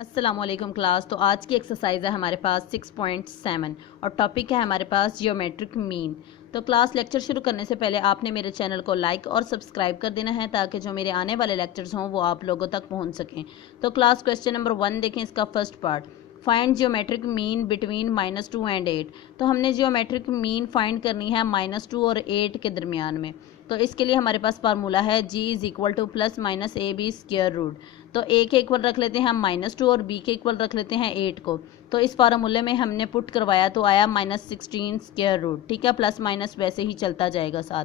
अस्सलामुअलैकुम क्लास। तो आज की एक्सरसाइज है हमारे पास 6.7 और टॉपिक है हमारे पास जियोमेट्रिक मीन। तो क्लास लेक्चर शुरू करने से पहले आपने मेरे चैनल को लाइक और सब्सक्राइब कर देना है ताकि जो मेरे आने वाले लेक्चर्स हों वो आप लोगों तक पहुंच सकें। तो क्लास क्वेश्चन नंबर 1 देखें, इसका first part, find geometric mean between -2 and 8। तो हमने जियोमेट्रिक मीन फाइंड करनी है -2 और 8 के दरमियान में। तो इसके लिए हमारे पास फार्मूला है G = +-AB स्क्वायर रूट। तो ए के इक्वल रख लेते हैं हम -2 और बी के इक्वल रख लेते हैं 8 को। तो इस फार्मूले में हमने पुट करवाया तो आया -16 स्क्वायर रूट। ठीक है, प्लस माइनस वैसे ही चलता जाएगा साथ।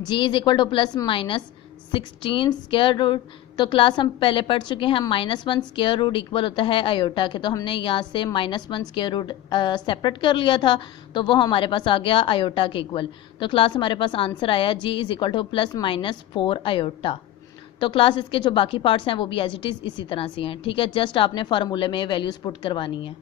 G = +-16 square root. तो क्लास हम पहले पढ़ चुके हैं, -1 स्क्वायर रूट इक्वल होता है आयोटा के। तो हमने यहाँ से -1 स्क्वायर रूट सेपरेट कर लिया था, तो वो हमारे पास आ गया आयोटा के इक्वल। तो क्लास हमारे पास आंसर आया G = +-4 आयोटा। तो क्लास इसके जो बाकी पार्ट्स हैं वो भी एज इट इज़ इसी तरह से हैं। ठीक है, जस्ट आपने फार्मूले में वैल्यूज़ पुट करवानी है।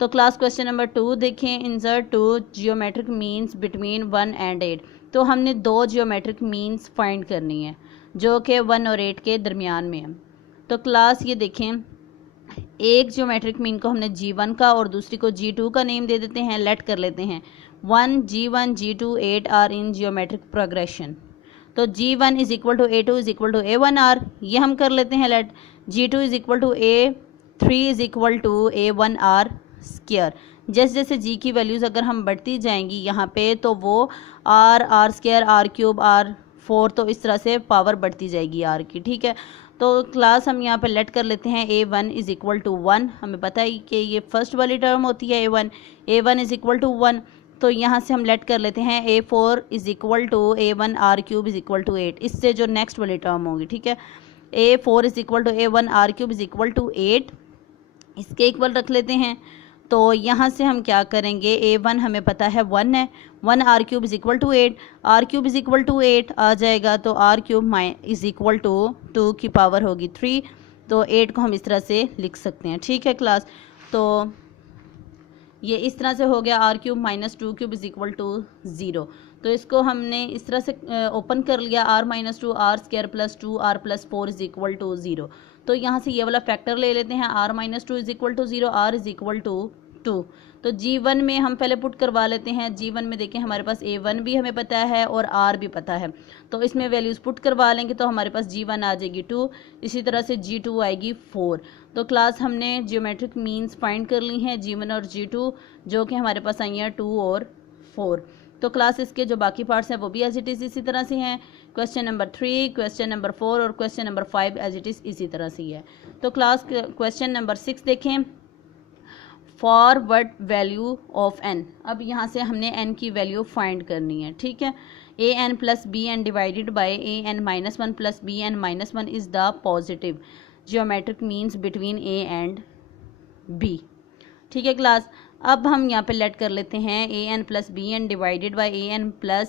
तो क्लास क्वेश्चन नंबर 2 देखें, insert 2 geometric means between 1 and 8। तो हमने 2 जियोमेट्रिक मीन्स फाइंड करनी है जो कि 1 और 8 के दरमियान में है। तो क्लास ये देखें, एक जियोमेट्रिक मीन को हमने G1 का और दूसरी को G2 का नेम दे देते हैं, लेट कर लेते हैं 1 G1 G2 8 are in geometric progression. तो G1 = A2 = A1R, ये हम कर लेते हैं late. G2 = A3 = A1R square. जैसे जैसे G की वैल्यूज़ अगर हम बढ़ती जाएंगी यहाँ पे तो वो R स्क्वायर R³ R4, तो इस तरह से पावर बढ़ती जाएगी R की। ठीक है, तो क्लास हम यहाँ पे लेट कर लेते हैं A1 = 1। हमें पता है कि ये फर्स्ट वाली टर्म होती है A1 = 1। तो यहाँ से हम लेट कर लेते हैं A4 = A1 R³ = 8। इससे जो नेक्स्ट वाली टर्म होगी, ठीक है, A4 = A1 R³ = 8, इसके इक्वल रख लेते हैं। तो यहाँ से हम क्या करेंगे, A1 हमें पता है 1 है, 1 R³ = 8, R³ = 8 आ जाएगा। तो R³ = 2 की पावर होगी 3। तो 8 को हम इस तरह से लिख सकते हैं। ठीक है क्लास, तो ये इस तरह से हो गया R³ - 2³ = 0। तो इसको हमने इस तरह से ओपन कर लिया, R - 2 R² + 2 R + 4 = 0। तो यहाँ से ये वाला फैक्टर ले लेते हैं, R - 2 = 0 R = 2। तो G1 में हम पहले पुट करवा लेते हैं। G1 में देखें हमारे पास A1 भी हमें पता है और R भी पता है, तो इसमें वैल्यूज़ पुट करवा लेंगे तो हमारे पास G1 आ जाएगी 2, इसी तरह से G2 आएगी 4। तो क्लास हमने जियोमेट्रिक मीन्स फाइंड कर ली हैं G1 और G2, जो कि हमारे पास आई हैं 2 और 4। तो क्लास इसके जो बाकी पार्ट्स हैं वो भी एज इट इज़ इसी तरह से हैं। क्वेश्चन नंबर 3, क्वेश्चन नंबर 4 और question number 5 as it is इसी तरह से ही है। तो क्लास क्वेश्चन नंबर 6 देखें, for what value of n। अब यहाँ से हमने n की वैल्यू फाइंड करनी है। ठीक है, an + bn divided by an - 1 + bn - 1 is the positive geometric means between a and b। ठीक है क्लास, अब हम यहाँ पे लेट कर लेते हैं an + bn divided by an - 1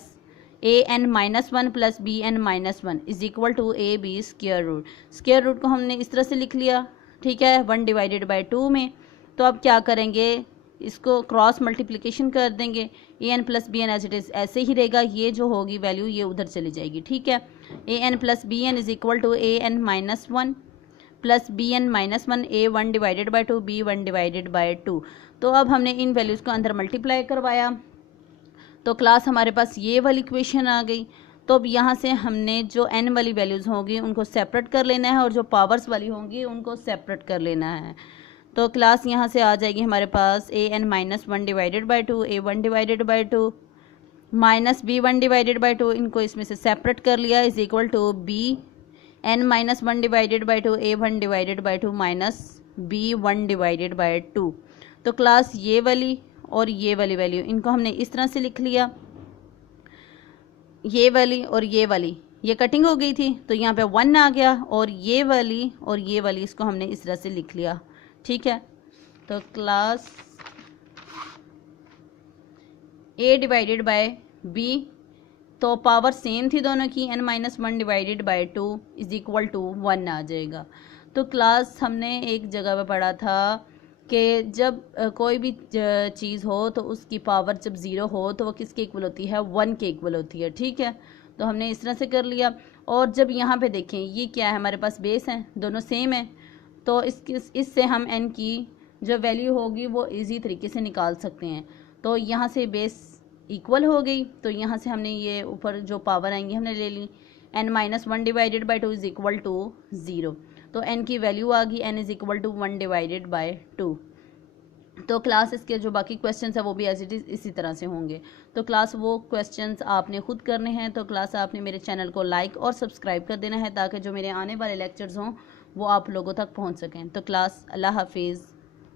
+ bn - 1 is equal to ab square root. Square root को हमने इस तरह से लिख लिया, ठीक है, 1/2 में। तो अब क्या करेंगे, इसको क्रॉस मल्टीप्लिकेशन कर देंगे, an + bn as it is ऐसे ही रहेगा, ये जो होगी वैल्यू ये उधर चली जाएगी। ठीक है, an + bn is equal to an - 1 + bn - 1 a1/2 b1/2। तो अब हमने इन वैल्यूज़ को अंदर मल्टीप्लाई करवाया तो क्लास हमारे पास ये वाली इक्वेशन आ गई। तो अब यहाँ से हमने जो n वाली वैल्यूज़ होंगी उनको सेपरेट कर लेना है और जो पावर्स वाली होंगी उनको सेपरेट कर लेना है। तो क्लास यहाँ से आ जाएगी हमारे पास an - 1/2 a1/2 - b1/2, इनको इसमें से सेपरेट कर लिया, is equal to bn - 1/2 a1/2 - b1/2। तो क्लास ये वाली और ये वाली वैल्यू इनको हमने इस तरह से लिख लिया, ये वाली और ये कटिंग हो गई थी तो यहाँ पे 1 आ गया, और ये वाली इसको हमने इस तरह से लिख लिया। ठीक है, तो class a divided by b, तो पावर सेम थी दोनों की, n - 1/2 इज इक्वल टू 1 आ जाएगा। तो क्लास हमने एक जगह पे पढ़ा था कि जब कोई भी चीज़ हो तो उसकी पावर जब 0 हो तो वो किसके इक्वल होती है, 1 के इक्वल होती है। ठीक है, तो हमने इस तरह से कर लिया। और जब यहाँ पे देखें ये क्या है, हमारे पास बेस है, दोनों सेम है, तो इससे हम n की जो वैल्यू होगी वो इजी तरीके से निकाल सकते हैं। तो यहाँ से बेस इक्वल हो गई, तो यहाँ से हमने ये ऊपर जो पावर आएंगी हमने ले ली। n-1 divided by 2 is equal to 0। तो n की वैल्यू आ गई, n is equal to 1 divided by 2। तो क्लास इसके जो बाकी क्वेश्चंस है वो भी एज इट इज़ इसी तरह से होंगे। तो क्लास वो क्वेश्चंस आपने खुद करने हैं। तो क्लास आपने मेरे चैनल को लाइक और सब्सक्राइब कर देना है ताकि जो मेरे आने वाले लेक्चर्स हों वो आप लोगों तक पहुंच सकें। तो क्लास अल्लाह हाफिज़।